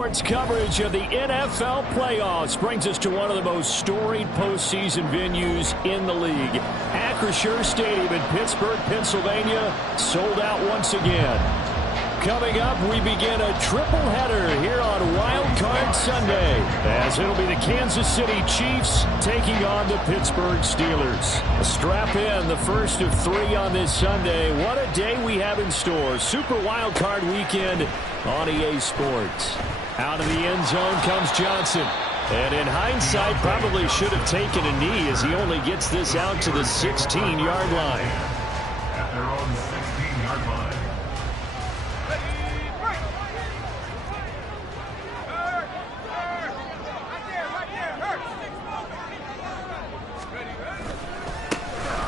Sports coverage of the NFL playoffs brings us to one of the most storied postseason venues in the league. Acrisure Stadium in Pittsburgh, Pennsylvania, sold out once again. Coming up, we begin a triple header here on Wild Card Sunday, as it'll be the Kansas City Chiefs taking on the Pittsburgh Steelers. Strap in, the first of three on this Sunday. What a day we have in store. Super Wild Card weekend on EA Sports. Out of the end zone comes Johnson. And in hindsight, probably should have taken a knee as he only gets this out to the 16-yard line. At their own 16-yard line.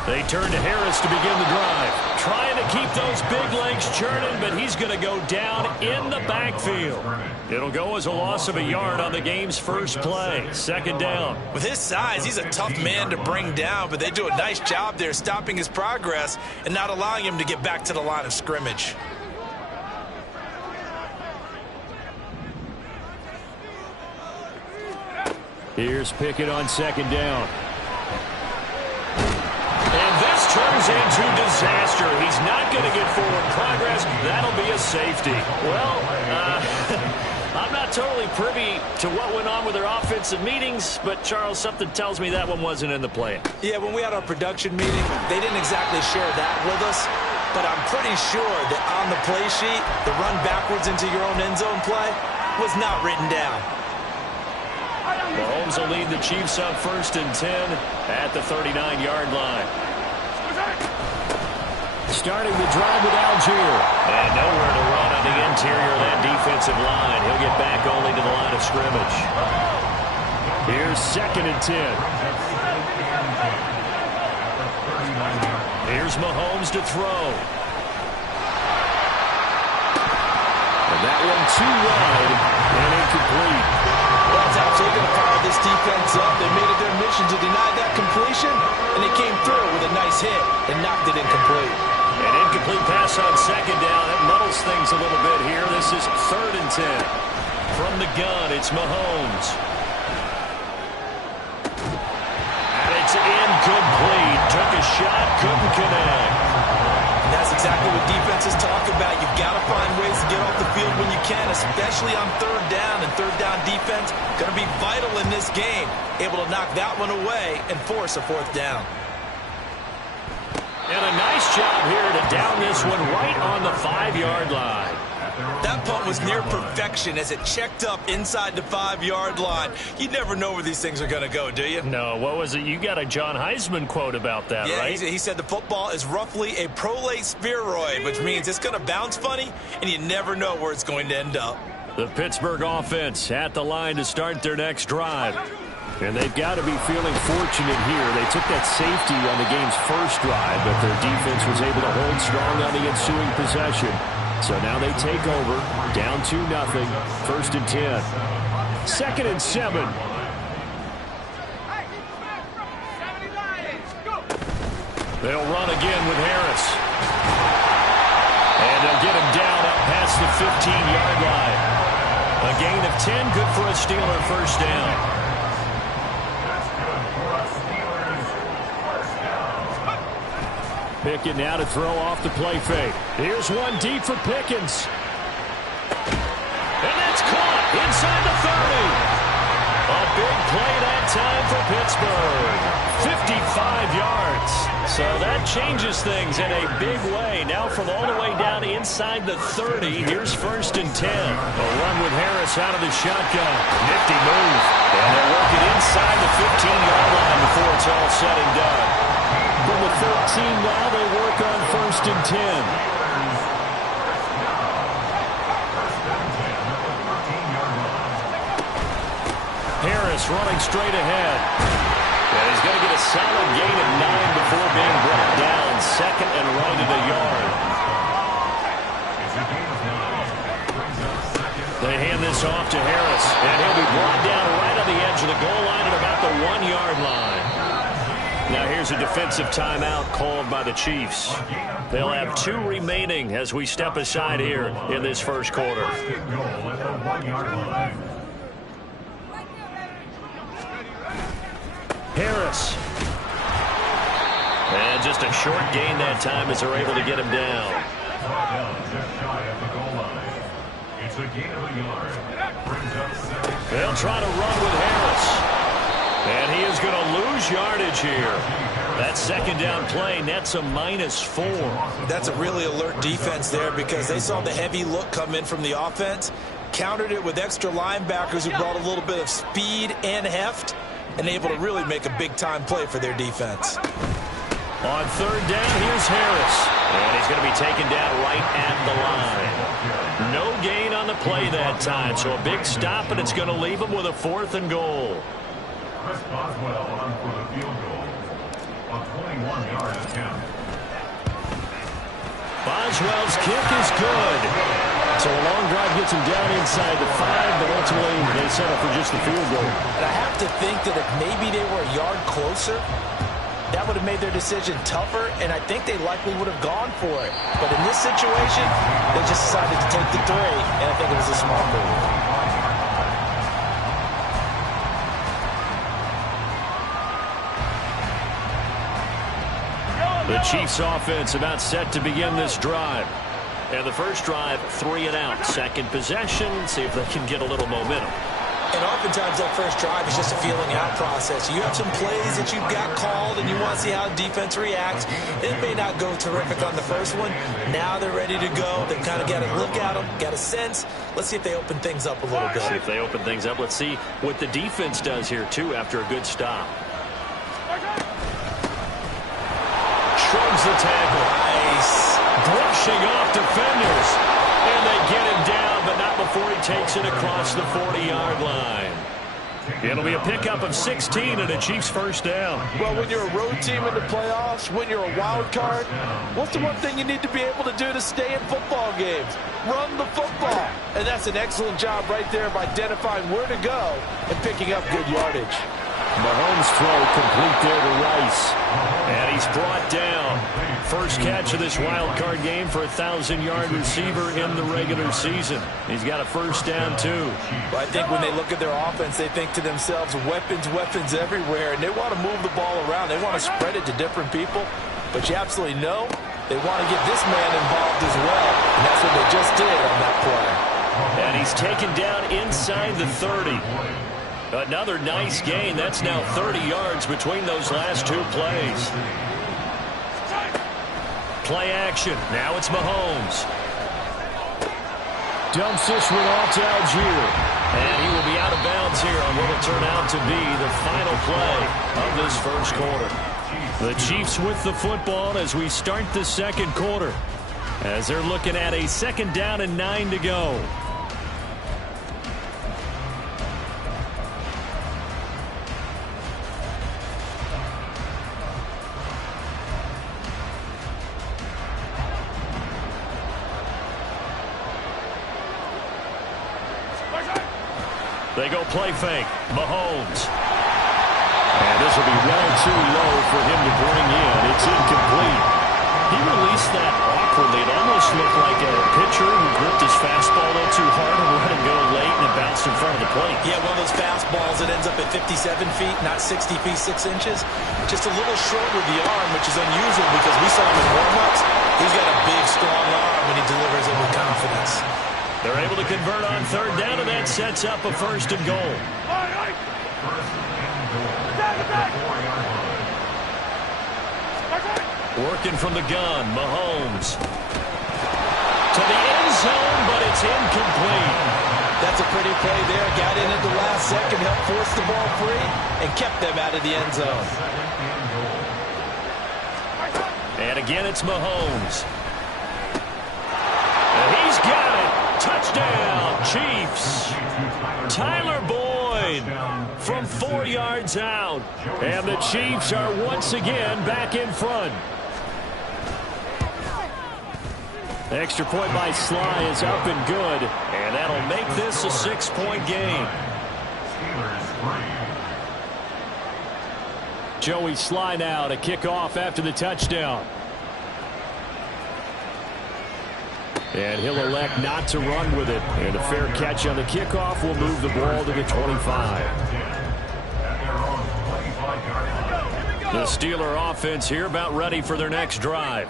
They turn to Harris to begin the drive. Trying to keep those big legs churning, but he's going to go down in the backfield. It'll go as a loss of a yard on the game's first play. Second down. With his size, he's a tough man to bring down, but they do a nice job there stopping his progress and not allowing him to get back to the line of scrimmage. Here's Pickett on second down. Turns into disaster. He's not going to get forward progress. That'll be a safety. Well, I'm not totally privy to what went on with their offensive meetings, but, Charles, something tells me that one wasn't in the plan. Yeah, when we had our production meeting, they didn't exactly share that with us, but I'm pretty sure that on the play sheet, the run backwards into your own end zone play was not written down. Mahomes will lead the Chiefs up 1st and 10 at the 39-yard line. Starting the drive with Algier. And nowhere to run on the interior of that defensive line. He'll get back only to the line of scrimmage. Here's 2nd and 10. Here's Mahomes to throw. And that one too wide and incomplete. Well, it's absolutely going to fire this defense up. They made it their mission to deny that completion, and they came through with a nice hit and knocked it incomplete. An incomplete pass on second down. That muddles things a little bit here. This is 3rd and 10. From the gun, it's Mahomes. And it's incomplete. Took a shot, couldn't connect. And that's exactly what defenses talk about. You've got to find ways to get off the field when you can, especially on 3rd down. And 3rd down defense going to be vital in this game. Able to knock that one away and force a 4th down. And a nice job here to down this one right on the 5-yard line. That punt was near perfection as it checked up inside the 5-yard line. You never know where these things are going to go, do you? No, what was it? You got a John Heisman quote about that, right? Yeah, he said the football is roughly a prolate spheroid, which means it's going to bounce funny, and you never know where it's going to end up. The Pittsburgh offense at the line to start their next drive. And they've got to be feeling fortunate here. They took that safety on the game's first drive, but their defense was able to hold strong on the ensuing possession. So now they take over, down 2-0, 1st and 10. 2nd and 7. They'll run again with Harris. And they'll get him down up past the 15-yard line. A gain of 10, good for a Steeler 1st down. Pickett now to throw off the play fake. Here's one deep for Pickens. And that's caught inside the 30. A big play that time for Pittsburgh. 55 yards. So that changes things in a big way. Now from all the way down inside the 30, here's 1st and 10. A run with Harris out of the shotgun. Nifty move. And they'll work it inside the 15-yard line before it's all said and done. From the 13 now, they work on 1st and 10. Harris running straight ahead. And he's going to get a solid gain of 9 before being brought down. 2nd and right at a yard. They hand this off to Harris. And he'll be brought down right on the edge of the goal line at about the 1-yard line. Now here's a defensive timeout called by the Chiefs. They'll have 2 remaining as we step aside here in this first quarter. Harris. And just a short gain that time as they're able to get him down. They'll try to run with Harris. And he is going to lose yardage here. That second down play nets a -4. That's a really alert defense there because they saw the heavy look come in from the offense, countered it with extra linebackers who brought a little bit of speed and heft, and able to really make a big-time play for their defense. On third down, here's Harris. And he's going to be taken down right at the line. No gain on the play that time, so a big stop, and it's going to leave him with a 4th and goal. Chris Boswell on for the field goal. A 21-yard attempt. Boswell's kick is good. So a long drive gets him down inside the 5, but ultimately they settle for just the field goal. And I have to think that if maybe they were a yard closer, that would have made their decision tougher, and I think they likely would have gone for it. But in this situation, they just decided to take the 3, and I think it was a smart move. The Chiefs offense about set to begin this drive. And the first drive, 3 and out. Second possession, see if they can get a little momentum. And oftentimes that first drive is just a feeling out process. You have some plays that you've got called and you want to see how defense reacts. It may not go terrific on the first one. Now they're ready to go. They've kind of got to look at them, got a sense. Let's see if they open things up a little bit. See if they open things up. Let's see what the defense does here, too, after a good stop. Shrugs the tackle. Nice. Brushing off defenders. And they get him down, but not before he takes it across the 40-yard line. It'll be a pickup of 16 and a Chiefs first down. Well, when you're a road team in the playoffs, when you're a wild card, what's the one thing you need to be able to do to stay in football games? Run the football. And that's an excellent job right there of identifying where to go and picking up good yardage. Mahomes' throw complete there to Rice. And he's brought down. First catch of this wild card game for a 1,000-yard receiver in the regular season. He's got a first down, too. Well, I think when they look at their offense, they think to themselves, weapons, weapons everywhere. And they want to move the ball around. They want to spread it to different people. But you absolutely know they want to get this man involved as well. And that's what they just did on that play. And he's taken down inside the 30. Another nice gain. That's now 30 yards between those last 2 plays. Play action. Now it's Mahomes. Dumps this one off to Algier. And he will be out of bounds here on what will turn out to be the final play of this first quarter. The Chiefs with the football as we start the second quarter. As they're looking at a 2nd down and 9 to go. They go play fake. Mahomes. And this will be well too low for him to bring in. It's incomplete. He released that awkwardly. It almost looked like a pitcher who gripped his fastball a little too hard and let him go late, and it bounced in front of the plate. Yeah, one of those fastballs that ends up at 57 feet, not 60 feet, 6 inches. Just a little short with the arm, which is unusual because we saw him in warm-ups. He's got a big, strong arm when he delivers it with confidence. They're able to convert on third down, and that sets up a 1st and goal. Working from the gun, Mahomes. To the end zone, but it's incomplete. That's a pretty play there. Got in at the last second, helped force the ball free, and kept them out of the end zone. And again, it's Mahomes. And he's got it. Touchdown, Chiefs. Tyler Boyd from 4 yards out. And the Chiefs are once again back in front. The extra point by Sly is up and good. And that'll make this a 6-point game. Joey Sly now to kick off after the touchdown. And he'll elect not to run with it. And a fair catch on the kickoff will move the ball to the 25. The Steeler offense here about ready for their next drive.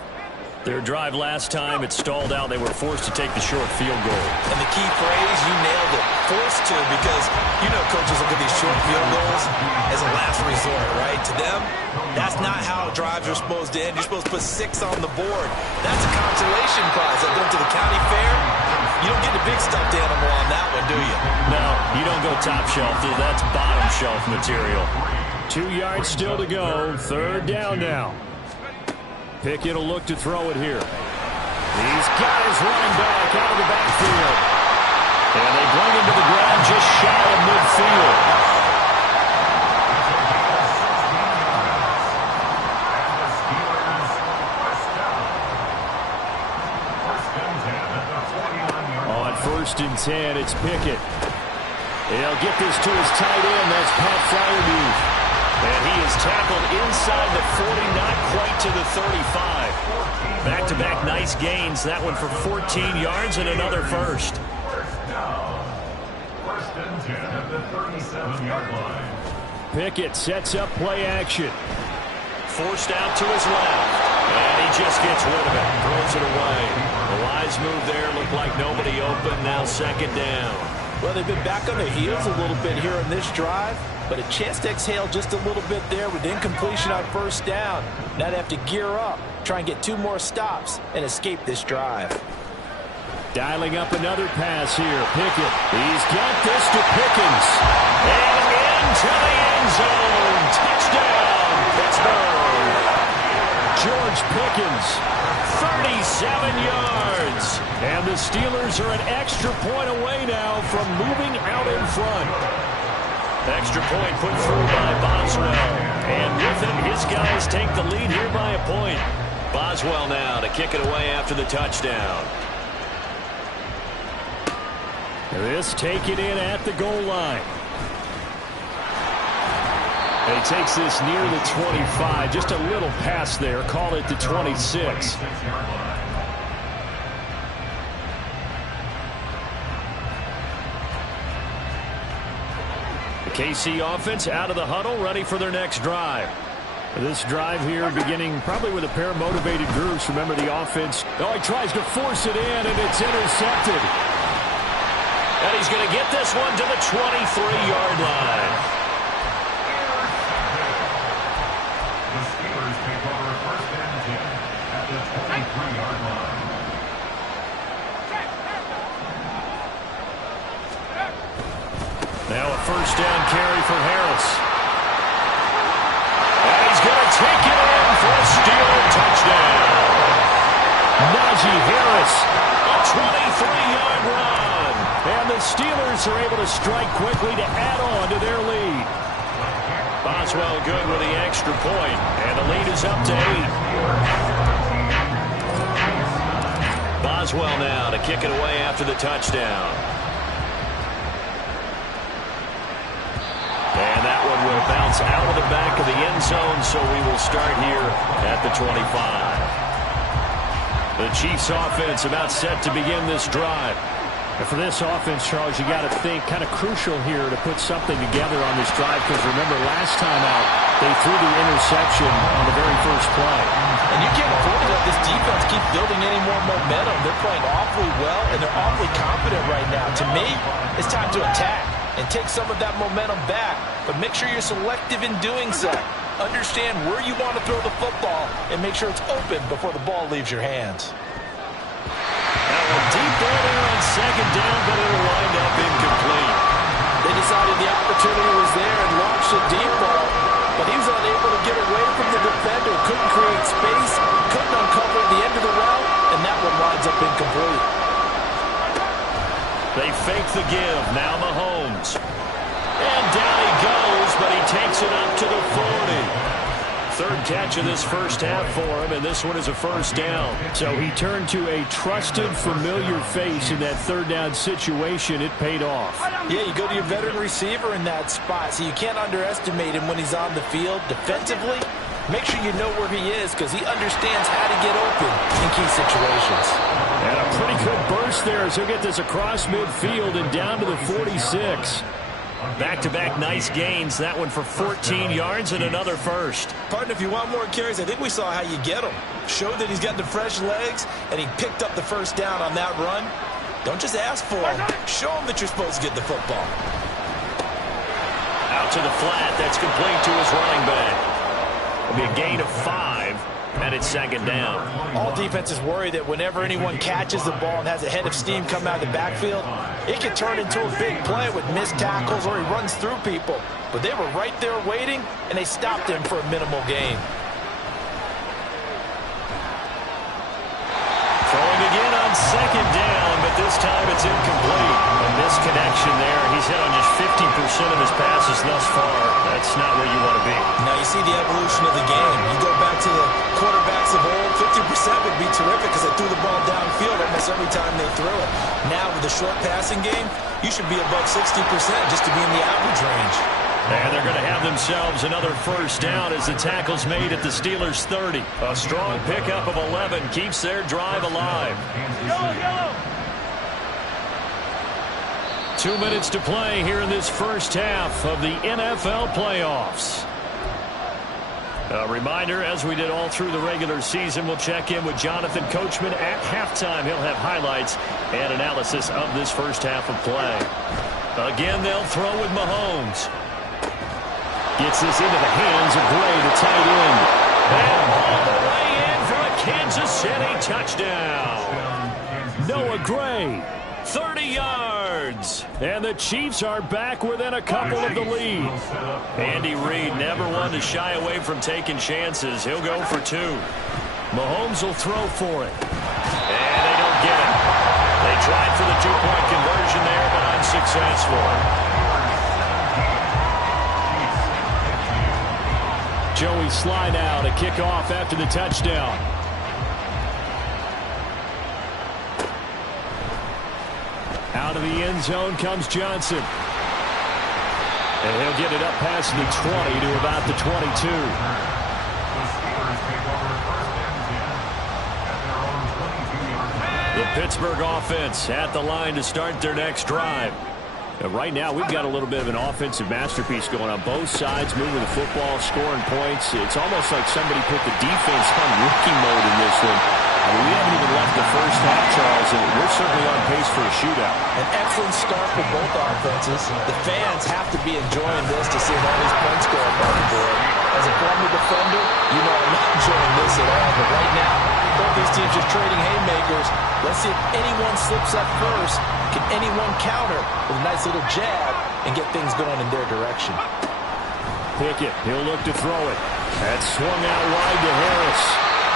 Their drive last time, it stalled out. They were forced to take the short field goal. And the key phrase, you nailed it, forced to, because you know coaches look at these short field goals as a last resort, right? To them, that's not how drives are supposed to end. You're supposed to put 6 on the board. That's a consolation prize. Like going to the county fair, you don't get the big stuffed animal on that one, do you? No, you don't go top shelf. That's bottom shelf material. 2 yards still to go. 3rd down now. Pickett will look to throw it here. He's got his running back out of the backfield. And they bring him to the ground just shy of midfield. On 1st and 10, it's Pickett. He'll get this to his tight end. That's Pat Freiermuth. And he is tackled inside the 40, not quite to the 35. Back-to-back nice gains. That one for 14 yards and another first. 1st and 10 at the 37-yard line. Pickett sets up play action. Forced out to his left. And he just gets rid of it. Throws it away. The wise move there. Looked like nobody open. Now 2nd down. Well, they've been back on their heels a little bit here in this drive, but a chance to exhale just a little bit there with incompletion on 1st down. Now they have to gear up, try and get 2 more stops, and escape this drive. Dialing up another pass here. Pickett. He's got this to Pickens. And into the end zone. Touchdown, Pittsburgh. George Pickens, 37 yards. And the Steelers are an extra point away now from moving out in front. Extra point put through by Boswell. And with it, his guys take the lead here by a point. Boswell now to kick it away after the touchdown. This taken in at the goal line. And he takes this near the 25. Just a little pass there. Call it the 26. The KC offense out of the huddle, ready for their next drive. This drive here beginning probably with a pair of motivated groups. Remember the offense. Oh, he tries to force it in, and it's intercepted. And he's going to get this one to the 23-yard line. The Steelers take over 1st and 10 at the 23-yard line. Now a 1st down carry for Harris. And he's going to take it in for a Steeler touchdown. Najee Harris, a 23-yard run. And the Steelers are able to strike quickly to add on to their lead. Boswell good with the extra point. And the lead is up to 8. Boswell now to kick it away after the touchdown. And that one will bounce out of the back of the end zone, so we will start here at the 25. The Chiefs offense about set to begin this drive. And for this offense, Charles, you got to think kind of crucial here to put something together on this drive, because remember last time out they threw the interception on the very first play. And you can't afford to let this defense keep building any more momentum. They're playing awfully well, and they're awfully confident right now. To me, it's time to attack and take some of that momentum back, but make sure you're selective in doing so. Understand where you want to throw the football and make sure it's open before the ball leaves your hands. Now a deep ball there on 2nd down, but it'll wind up incomplete. They decided the opportunity was there and launched a deep ball, but he was unable to get away from the defender, couldn't create space, couldn't uncover the end of the route, and that one winds up incomplete. They fake the give. Now Mahomes. And down he goes, but he takes it up to the 40. Third catch of this first half for him, and this one is a first down. So he turned to a trusted, familiar face in that third down situation. It paid off. Yeah, you go to your veteran receiver in that spot, so you can't underestimate him when he's on the field. Defensively, make sure you know where he is because he understands how to get open in key situations. And a pretty good burst there as he'll get this across midfield and down to the 46. Back-to-back nice gains. That one for 14 yards and another first. Partner, if you want more carries, I think we saw how you get him. Showed that he's got the fresh legs, and he picked up the first down on that run. Don't just ask for him. Show him that you're supposed to get the football. Out to the flat. That's complete to his running back. It'll be a gain of 5, and it's second down. All defenses worry that whenever anyone catches the ball and has a head of steam come out of the backfield, it can turn into a big play with missed tackles or he runs through people. But they were right there waiting, and they stopped him for a minimal gain. Throwing again on second down, but this time it's incomplete. A misconnection there. He's hit on just 50% of his passes thus far. That's not where you want to be. Now you see the evolution of the game. You go back to the quarterbacks of old, 50% would be terrific because they threw the ball downfield almost every time they threw it. Now with the short passing game, you should be above 60% just to be in the average range. And they're going to have themselves another first down as the tackle's made at the Steelers' 30. A strong pickup of 11 keeps their drive alive. 2 minutes to play here in this first half of the NFL playoffs. A reminder, as we did all through the regular season, we'll check in with Jonathan Coachman at halftime. He'll have highlights and analysis of this first half of play. Again, they'll throw with Mahomes. Gets this into the hands of Gray, the tight end. And all the way in for a Kansas City touchdown. Noah Gray, 30 yards. And the Chiefs are back within a couple of the lead. Andy Reid never one to shy away from taking chances. He'll go for 2. Mahomes will throw for it. And they don't get it. They tried for the 2-point conversion there, but unsuccessful. Joey Slynowell to kick off after the touchdown. Out of the end zone comes Johnson. And he'll get it up past the 20 to about the 22. The Pittsburgh offense at the line to start their next drive. Right now, we've got a little bit of an offensive masterpiece going on both sides, moving the football, scoring points. It's almost like somebody put the defense on rookie mode in this one. We haven't even left the first half, Charles, and we're certainly on pace for a shootout. An excellent start for both offenses. The fans have to be enjoying this to see all these points go up on the board. As a former defender, you know I'm not enjoying this at all. But right now, both these teams are trading haymakers. Let's see if anyone slips up first. Can anyone counter with a nice little jab and get things going in their direction? Pickett, he'll look to throw it. That's swung out wide to Harris.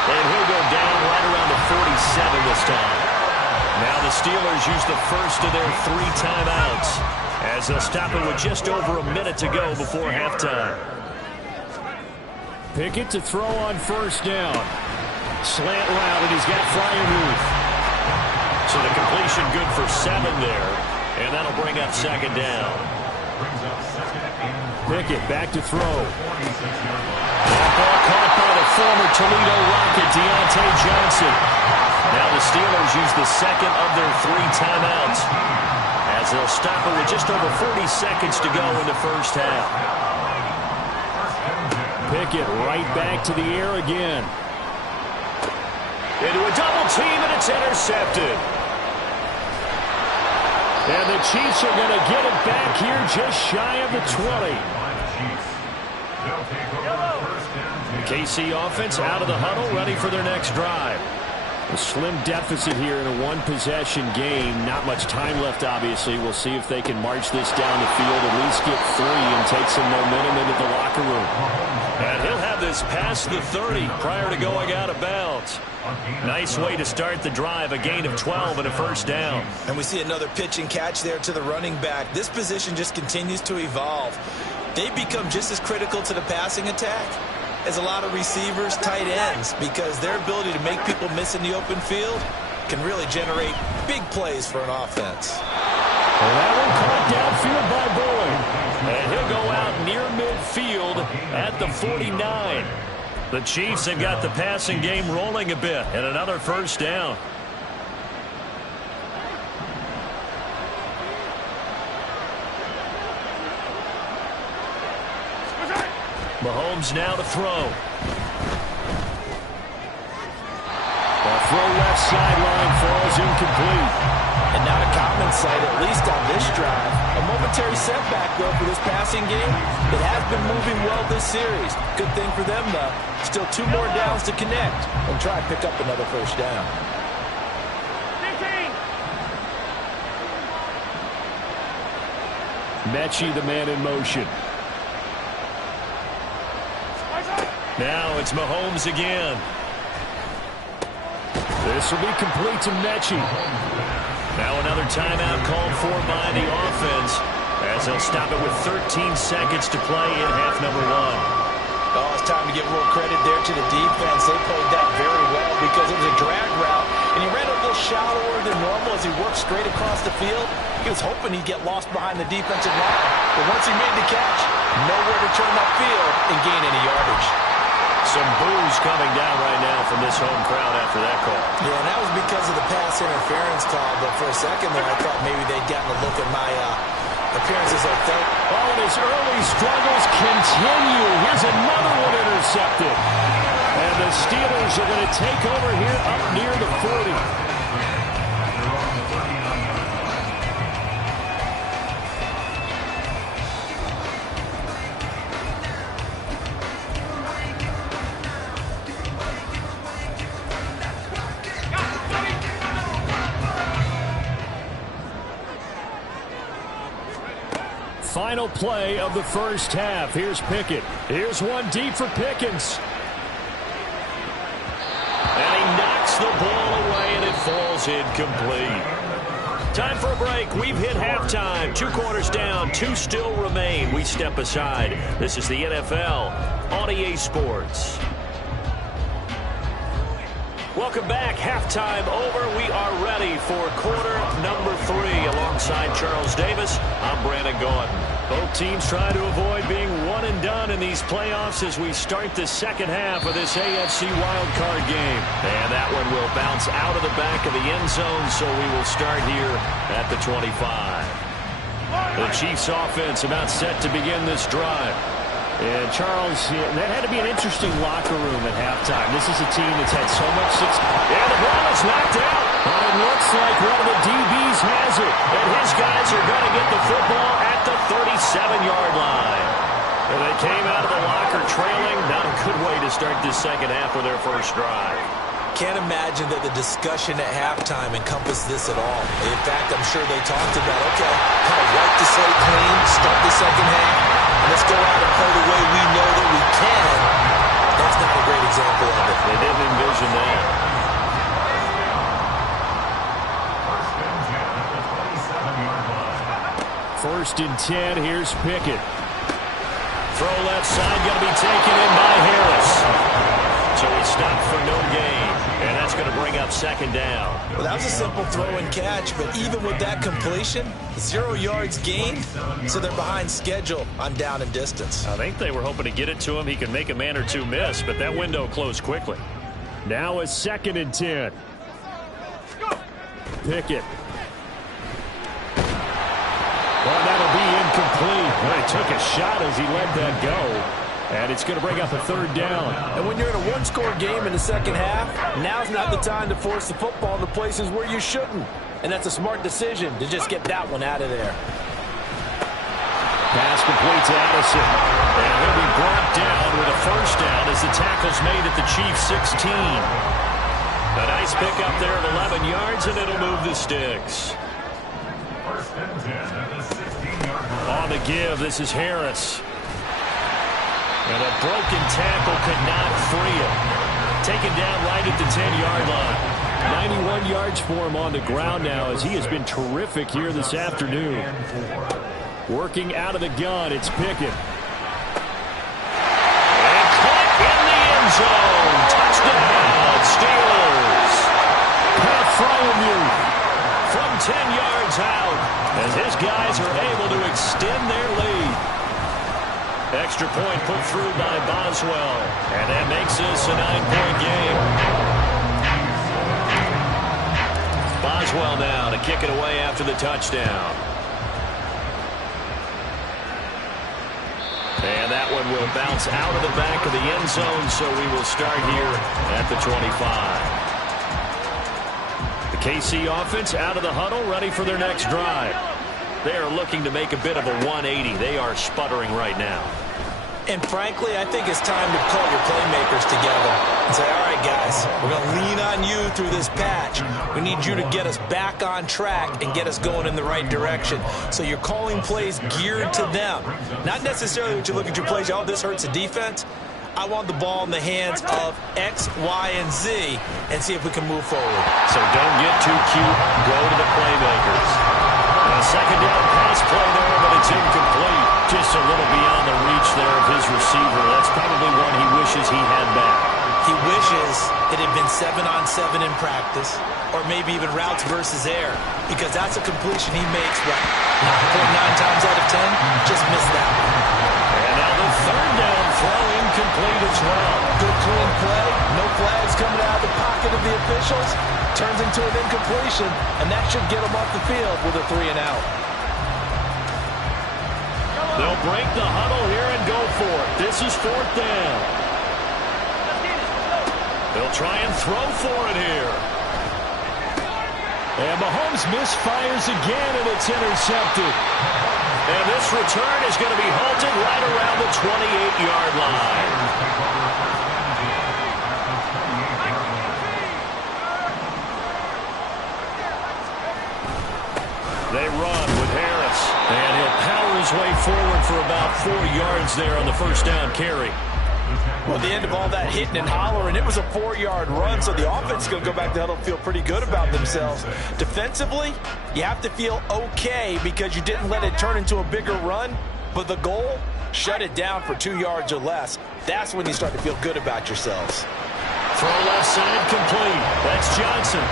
And he'll go down right around the 47 this time. Now the Steelers use the first of their 3 timeouts as they'll stop it with just over a minute to go before halftime. Pickett to throw on first down. Slant route, and he's got Freiermuth. So the completion good for 7 there, and that'll bring up second down. Pickett back to throw. That ball caught by the former Toledo Rocket, Deontay Johnson. Now the Steelers use the second of their 3 timeouts as they'll stop it with just over 40 seconds to go in the first half. Pickett right back to the air again. Into a double team, and it's intercepted. And the Chiefs are going to get it back here just shy of the 20. KC offense out of the huddle, ready for their next drive. A slim deficit here in a 1-possession game. Not much time left, obviously. We'll see if they can march this down the field, at least get 3 and take some momentum into the locker room. And he'll have this past the 30 prior to going out of bounds. Nice way to start the drive, a gain of 12 and a first down. And we see another pitch and catch there to the running back. This position just continues to evolve. They become just as critical to the passing attack is a lot of receivers, tight ends, because their ability to make people miss in the open field can really generate big plays for an offense. Well, that one caught downfield by Boyd. And he'll go out near midfield at the 49. The Chiefs have got the passing game rolling a bit, and another first down. Mahomes now to throw. The throw left sideline falls incomplete. And not a common sight, at least on this drive. A momentary setback, though, for this passing game. It has been moving well this series. Good thing for them, though. Still 2 more downs to connect and try and pick up another first down. Mechie, the man in motion. Now it's Mahomes again. This will be complete to Mechie. Now another timeout called for by the offense as they'll stop it with 13 seconds to play in half number 1. Oh, it's time to give real credit there to the defense. They played that very well because it was a drag route, and he ran a little shallower than normal as he worked straight across the field. He was hoping he'd get lost behind the defensive line, but once he made the catch, nowhere to turn upfield and gain any yardage. Some boos coming down right now from this home crowd after that call. Yeah, and that was because of the pass interference call, but for a second there, I thought maybe they'd gotten a look at my appearances at third. Oh, and his early struggles continue. Here's another one intercepted. And the Steelers are going to take over here up near the 40. Final play of the first half. Here's Pickett. Here's one deep for Pickens. And he knocks the ball away, and it falls incomplete. Time for a break. We've hit halftime. 2 quarters down. 2 still remain. We step aside. This is the NFL on EA Sports. Welcome back. Halftime over. We are ready for quarter number 3. Alongside Charles Davis, I'm Brandon Gaudin. Both teams try to avoid being one and done in these playoffs as we start the second half of this AFC wildcard game. And that one will bounce out of the back of the end zone, so we will start here at the 25. The Chiefs offense about set to begin this drive. And Charles, that had to be an interesting locker room at halftime. This is a team that's had so much success. And the ball is knocked out. But it looks like one of the DBs has it. And his guys are going to get the football at the 37-yard line. And they came out of the locker trailing. Not a good way to start this second half with their first drive. Can't imagine that the discussion at halftime encompassed this at all. In fact, I'm sure they talked about, okay, kind of wipe the slate clean, start the second half, and let's go out and play the way we know that we can. That's not a great example of it. They didn't envision that. First and 10, here's Pickett. Throw left side, going to be taken in by Harris. So he stopped for no gain, and that's going to bring up second down. Well, that was a simple throw and catch, but even with that completion, 0 yards gained, so they're behind schedule on down and distance. I think they were hoping to get it to him. He could make a man or two miss, but that window closed quickly. Now a second and 10. Pickett. Well, that'll be incomplete. Well, he took a shot as he let that go. And it's going to bring up a third down. And when you're in a one-score game in the second half, now's not the time to force the football in the places where you shouldn't. And that's a smart decision to just get that one out of there. Pass complete to Addison. And he'll be brought down with a first down as the tackle's made at the Chiefs' 16. A nice pickup there of 11 yards, and it'll move the sticks. First and 10 at the 16-yard line. On the give, this is Harris. And a broken tackle could not free him. Taken down right at the 10-yard line. 91 yards for him on the ground now as he has been terrific here this afternoon. Working out of the gun, it's Pickett. And caught in end zone. Touchdown, Steelers. Pat Freiermuth from 10 yards out as his guys are able to extend their lead. Extra point put through by Boswell, and that makes this a 9-point game. Boswell now to kick it away after the touchdown. And that one will bounce out of the back of the end zone, so we will start here at the 25. The KC offense out of the huddle, ready for their next drive. They are looking to make a bit of a 180. They are sputtering right now. And frankly, I think it's time to call your playmakers together and say, all right, guys, we're going to lean on you through this patch. We need you to get us back on track and get us going in the right direction. So you're calling plays geared to them. Not necessarily what you look at your plays, oh, this hurts the defense. I want the ball in the hands of X, Y, and Z and see if we can move forward. So don't get too cute. Go to the playmakers. A second down pass play there, but it's incomplete. Just a little beyond the reach there of his receiver. That's probably one he wishes he had back. He wishes it had been 7-on-7 in practice, or maybe even routes versus air, because that's a completion he makes, what, 9 times out of 10? Just missed that one. And now the third down throw incomplete as well. Good clean play. No flags coming out of the pocket of the officials. Turns into an incompletion, and that should get him off the field with a 3-and-out. They'll break the huddle here and go for it. This is 4th down. They'll try and throw for it here. And Mahomes misfires again, and it's intercepted. And this return is going to be halted right around the 28-yard line. They run with Harris, and he'll power his way forward for about 4 yards there on the first down carry. Well, the end of all that hitting and hollering, it was a 4-yard run, so the offense is going to go back to huddle and feel pretty good about themselves. Defensively, you have to feel okay because you didn't let it turn into a bigger run, but the goal, shut it down for 2 yards or less. That's when you start to feel good about yourselves. Throw left side complete. That's Johnson.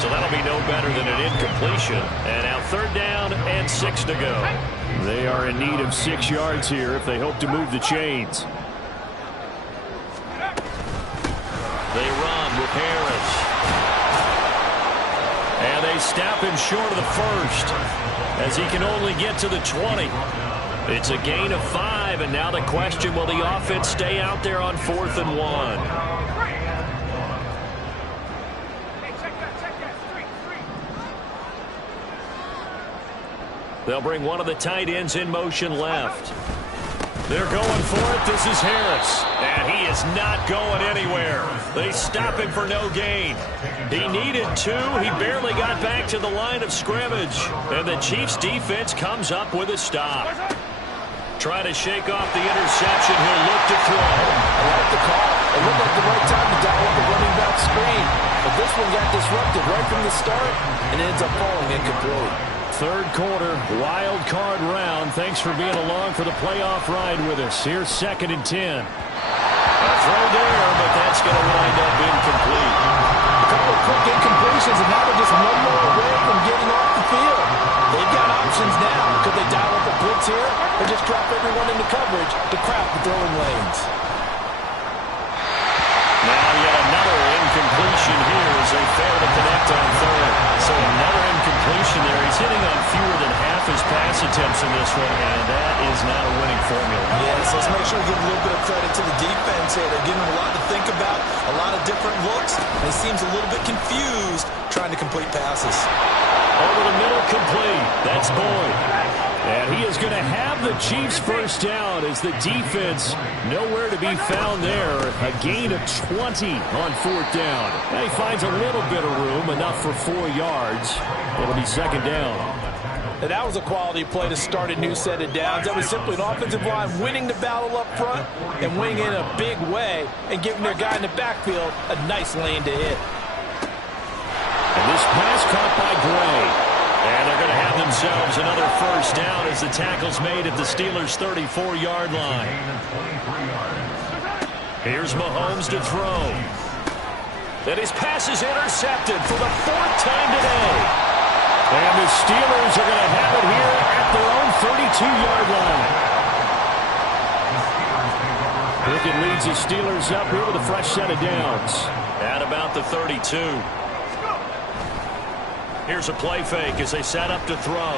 So that'll be no better than an incompletion. And now 3rd down and 6 to go. They are in need of 6 yards here if they hope to move the chains. They run with Harris. And they snap him short of the first as he can only get to the 20. It's a gain of 5, and now the question, will the offense stay out there on 4th and 1? They'll bring one of the tight ends in motion left. They're going for it. This is Harris. And he is not going anywhere. They stop him for no gain. He needed 2. He barely got back to the line of scrimmage. And the Chiefs defense comes up with a stop. Try to shake off the interception. He'll look to throw. I like the call. It looked like the right time to dial up the running back screen. But this one got disrupted right from the start and ends up falling incomplete. 3rd quarter, wild card round. Thanks for being along for the playoff ride with us. Here's 2nd and 10. A throw there, but that's going to wind up incomplete. A couple of quick incompletions, and now they're just one more away from getting off the field. They've got options now. Could they dial up a blitz here or just drop everyone into coverage to crowd the throwing lanes? Now yet another incompletion here as they fail to connect on 3rd. So another incompletion there. He's hitting on fewer than half his pass attempts in this one, and that is not a winning formula. Yes, let's make sure we give a little bit of credit to the defense here. They're giving him a lot to think about, a lot of different looks, and he seems a little bit confused trying to complete passes. Over the middle, complete. That's Boyd. And he is going to have the Chiefs first down as the defense nowhere to be found there. A gain of 20 on 4th down. And he finds a little bit of room, enough for 4 yards. It'll be 2nd down. And that was a quality play to start a new set of downs. That was simply an offensive line winning the battle up front and winning in a big way and giving their guy in the backfield a nice lane to hit. And this pass caught by Gray. And they're going to have themselves another first down as the tackle's made at the Steelers' 34-yard line. Here's Mahomes to throw. And his pass is intercepted for the 4th time today. And the Steelers are going to have it here at their own 32-yard line. Pickett leads the Steelers up here with a fresh set of downs. At about the 32. Here's a play fake as they set up to throw.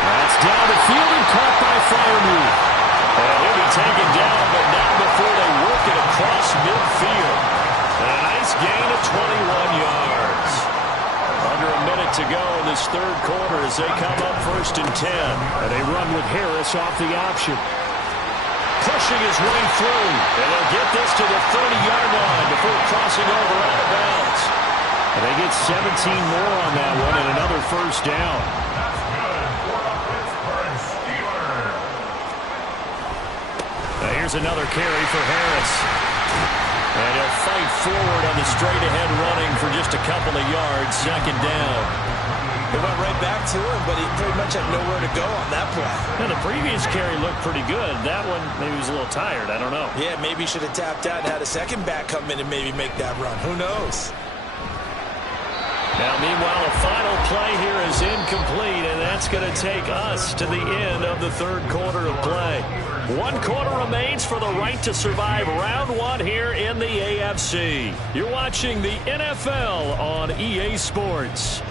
That's down the field and caught by Freiermuth. And he'll be taken down, but not before they work it across midfield. And a nice gain of 21 yards. Under a minute to go in this 3rd quarter as they come up 1st and 10. And they run with Harris off the option. Pushing his way through. And they'll get this to the 30-yard line before crossing over out of bounds. And they get 17 more on that one and another 1st down. Now here's another carry for Harris. And he'll fight forward on the straight-ahead running for just a couple of yards. 2nd down. They went right back to him, but he pretty much had nowhere to go on that play. Now, the previous carry looked pretty good. That one, maybe he was a little tired. I don't know. Yeah, maybe he should have tapped out and had a second back come in and maybe make that run. Who knows? Now, meanwhile, a final play here is incomplete, and that's going to take us to the end of the 3rd quarter of play. 1 quarter remains for the right to survive round 1 here in the AFC. You're watching the NFL on EA Sports.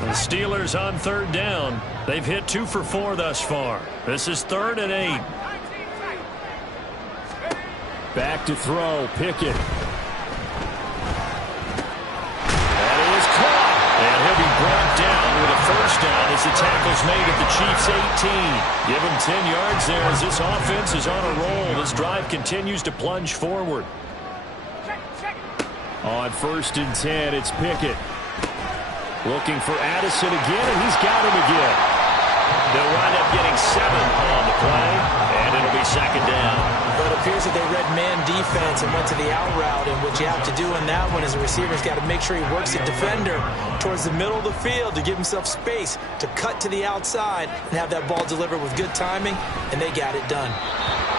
The Steelers on 3rd down. They've hit 2 for 4 thus far. This is 3rd and 8. Back to throw. Pickett. That is caught. And he'll be brought down with a 1st down as the tackle's made at the Chiefs' 18. Give him 10 yards there as this offense is on a roll. This drive continues to plunge forward. On 1st and 10, it's Pickett. Looking for Addison again, and he's got him again. They'll wind up getting 7 on the play, and it'll be 2nd down. But it appears that they read man defense and went to the out route, and what you have to do in that one is the receiver's got to make sure he works the defender towards the middle of the field to give himself space to cut to the outside and have that ball delivered with good timing, and they got it done.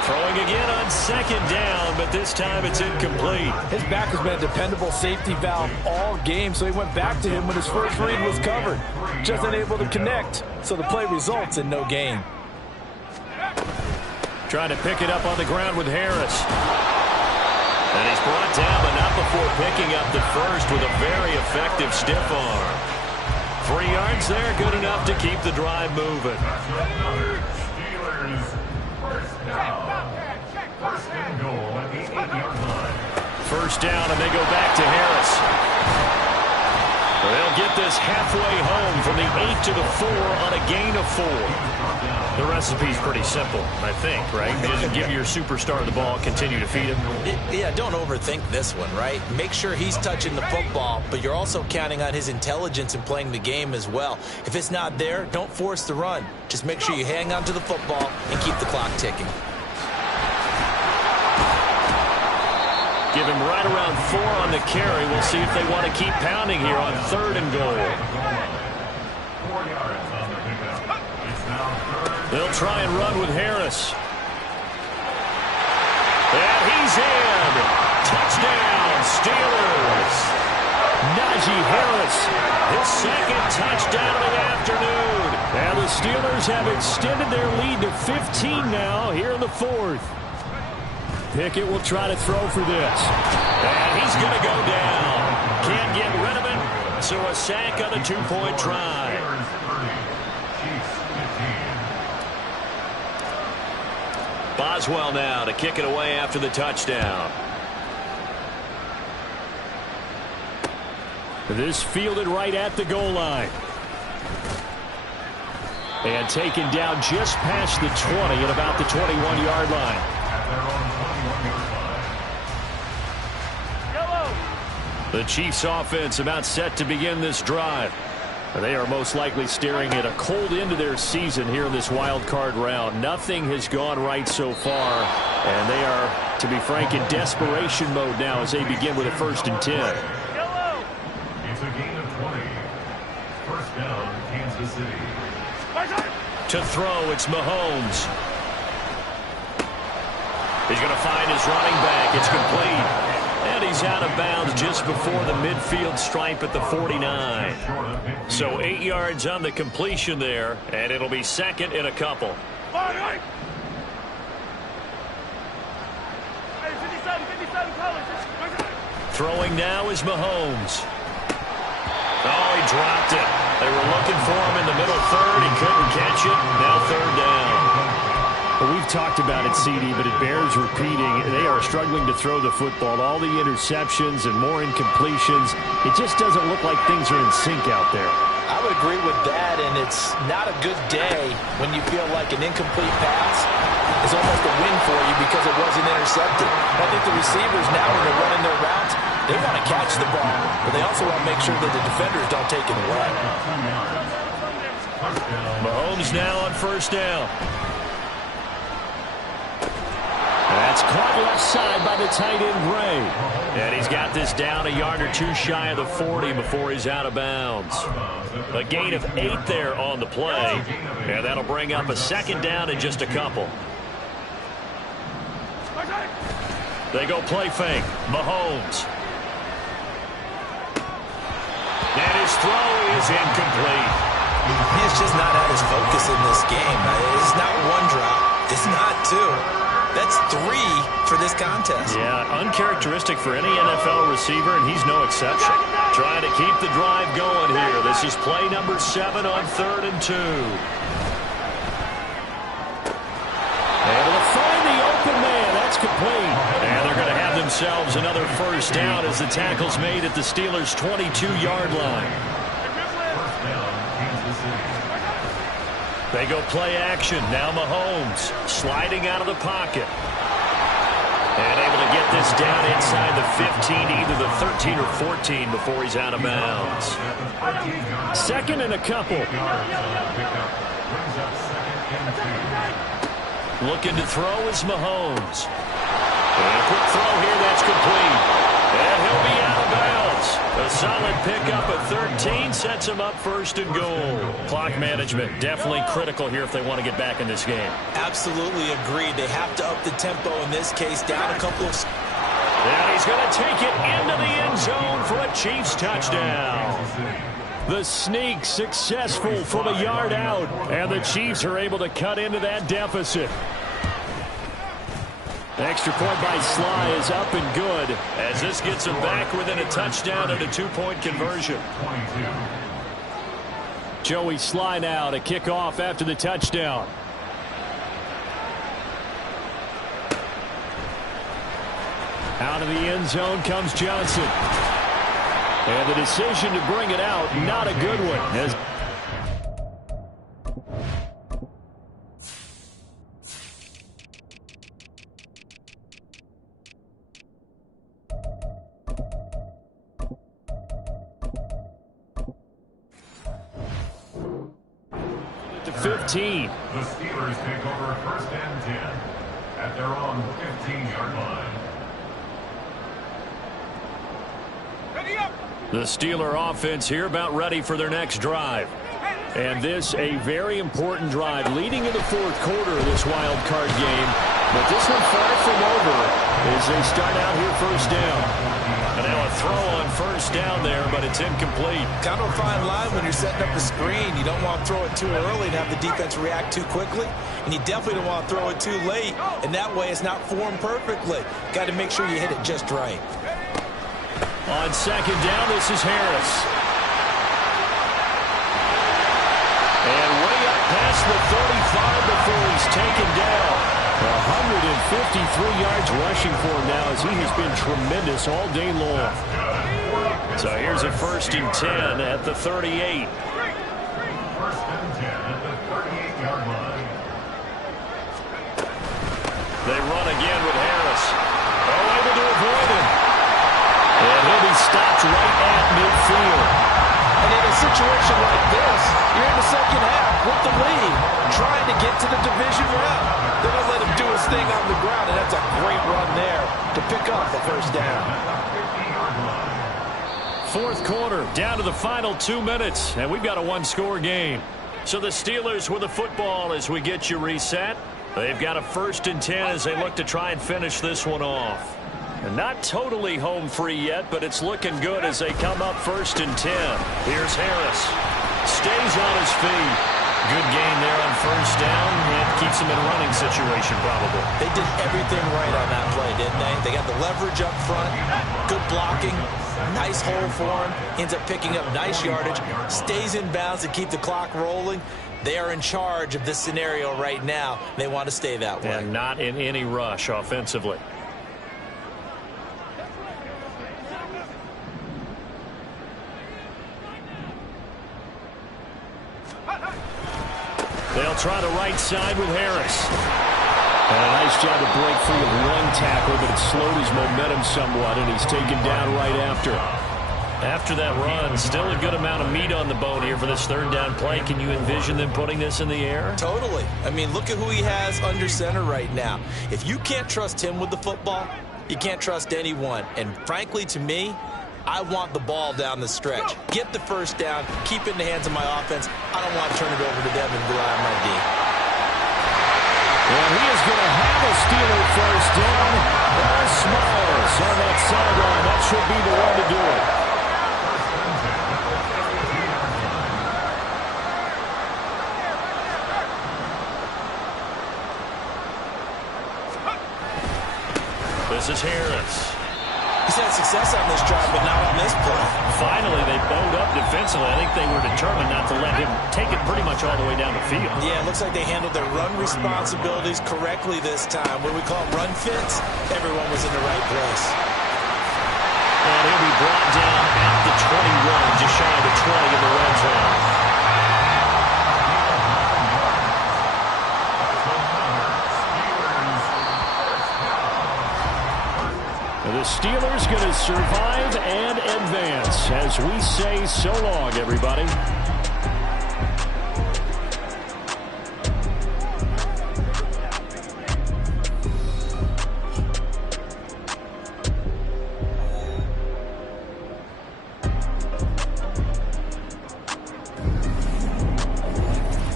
Throwing again on 2nd down, but this time it's incomplete. His back has been a dependable safety valve all game, so he went back to him when his first read was covered. Just unable to connect, so the play results in no gain. Trying to pick it up on the ground with Harris. And he's brought down, but not before picking up the 1st with a very effective stiff arm. 3 yards there, good enough to keep the drive moving. First and goal at the 8-yard line. 1st down, and they go back to Harris. They'll get this halfway home from the 8 to the 4 on a gain of 4. The recipe's pretty simple, I think, right? Just give your superstar the ball, continue to feed him. Yeah, don't overthink this one, right? Make sure he's touching the football, but you're also counting on his intelligence in playing the game as well. If it's not there, don't force the run. Just make sure you hang on to the football and keep the clock ticking. Give him right around 4 on the carry. We'll see if they want to keep pounding here on 3rd and goal. 4 yards on the pickup. It's now 3rd. They'll try and run with Harris. And he's in. Touchdown, Steelers. Najee Harris, his 2nd touchdown of the afternoon. And the Steelers have extended their lead to 15 now here in the 4th. Pickett will try to throw for this. And he's going to go down. Can't get rid of it. So a sack on a 2-point try. Boswell now to kick it away after the touchdown. This fielded right at the goal line. And taken down just past the 20 at about the 21-yard line. The Chiefs offense about set to begin this drive. They are most likely staring at a cold end to their season here in this wild card round. Nothing has gone right so far, and they are, to be frank, in desperation mode now as they begin with a 1st and 10. To throw, it's Mahomes. He's going to find his running back. It's complete. And he's out of bounds just before the midfield stripe at the 49. So 8 yards on the completion there, and it'll be second and a couple. Throwing now is Mahomes. Oh, he dropped it. They were looking for him in the middle third. He couldn't catch it. Now third down. Well, we've talked about it, CD, but it bears repeating. They are struggling to throw the football. All the interceptions and more incompletions. It just doesn't look like things are in sync out there. I would agree with that, and it's not a good day when you feel like an incomplete pass is almost a win for you because it wasn't intercepted. I think the receivers now, when they're running their routes, they want to catch the ball, but they also want to make sure that the defenders don't take it away. Mahomes now on first down. That's caught left side by the tight end, Gray. And he's got this down a yard or two shy of the 40 before he's out of bounds. A gain of 8 there on the play. And that'll bring up a second down in just a couple. They go play fake. Mahomes. And his throw is incomplete. He's just not had his focus in this game. It's not one drop. It's not two. That's 3 for this contest. Yeah, uncharacteristic for any NFL receiver, and he's no exception. Trying to keep the drive going here. This is play number 7 on 3rd and 2. Able to find the open man. That's complete. And they're going to have themselves another first down as the tackle's made at the Steelers' 22-yard line. They go play action. Now Mahomes sliding out of the pocket. And able to get this down inside the 15, either the 13 or 14 before he's out of bounds. Second and a couple. Looking to throw is Mahomes. And a quick throw here that's complete. And he'll be out of bounds. A solid pickup at 13 sets him up first and goal. Clock management definitely critical here if they want to get back in this game. Absolutely agreed. They have to up the tempo in this case, down a couple of... And he's going to take it into the end zone for a Chiefs touchdown. The sneak successful from a yard out, and the Chiefs are able to cut into that deficit. Extra point by Sly is up and good as this gets them back within a touchdown and a 2-point conversion. Joey Sly now to kick off after the touchdown. Out of the end zone comes Johnson. And the decision to bring it out, not a good one. To 15. The Steelers take over first and 10 at their own 15-yard line. The Steeler offense here about ready for their next drive. And this a very important drive leading in the fourth quarter of this wild card game. But this one far from over as they start out here first down. And now a throw on first down there, but it's incomplete. Kind of a fine line when you're setting up a screen. You don't want to throw it too early and have the defense react too quickly. And you definitely don't want to throw it too late. And that way it's not formed perfectly. Got to make sure you hit it just right. On second down, this is Harris. And way up past the 35 before he's taken down. 153 yards rushing for him now as he has been tremendous all day long. So here's a first and 10 at the 38. First and 10 at the 38-yard line. They run again with Harris. Oh, able to avoid him. And he'll be stopped right at midfield. And in a situation like this, you're in the second half with the lead, trying to get to the division round. They're going to let him do his thing on the ground, and that's a great run there to pick up the first down. Fourth quarter, down to the final 2 minutes, and we've got a one-score game. So the Steelers with the football as we get you reset. They've got a 1st and 10 as they look to try and finish this one off. And not totally home free yet, but it's looking good as they come up 1st and 10. Here's Harris. Stays on his feet. Good gain there on 1st down. And keeps him in a running situation probably. They did everything right on that play, didn't they? They got the leverage up front. Good blocking. Nice hole for him. Ends up picking up nice yardage. Stays in bounds to keep the clock rolling. They are in charge of this scenario right now. They want to stay that way. And not in any rush offensively. They'll try the right side with Harris. And a nice job to break free of one tackle, but it slowed his momentum somewhat, and he's taken down right after. After that run, still a good amount of meat on the bone here for this 3rd down play. Can you envision them putting this in the air? Totally. I mean, look at who he has under center right now. If you can't trust him with the football, you can't trust anyone. And frankly, to me, I want the ball down the stretch. Get the 1st down, keep it in the hands of my offense. I don't want to turn it over to them and rely on my D. And he is going to have a Steeler 1st down. All Smiles on that sideline. That should be the one to do it. This is Harris. He's had success on this drive, but not on this play. Finally, they bowed up defensively. I think they were determined not to let him take it pretty much all the way down the field. Yeah, it looks like they handled their run responsibilities correctly this time. What we call run fits, everyone was in the right place. And he'll be brought down at the 21, just shy of the 20 in the red zone. The Steelers going to survive and advance as we say so long, everybody.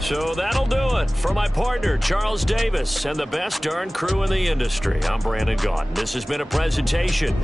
So that'll do it for my partner, Charles Davis, and the best darn crew in the industry. I'm Brandon Gaudin. This has been a presentation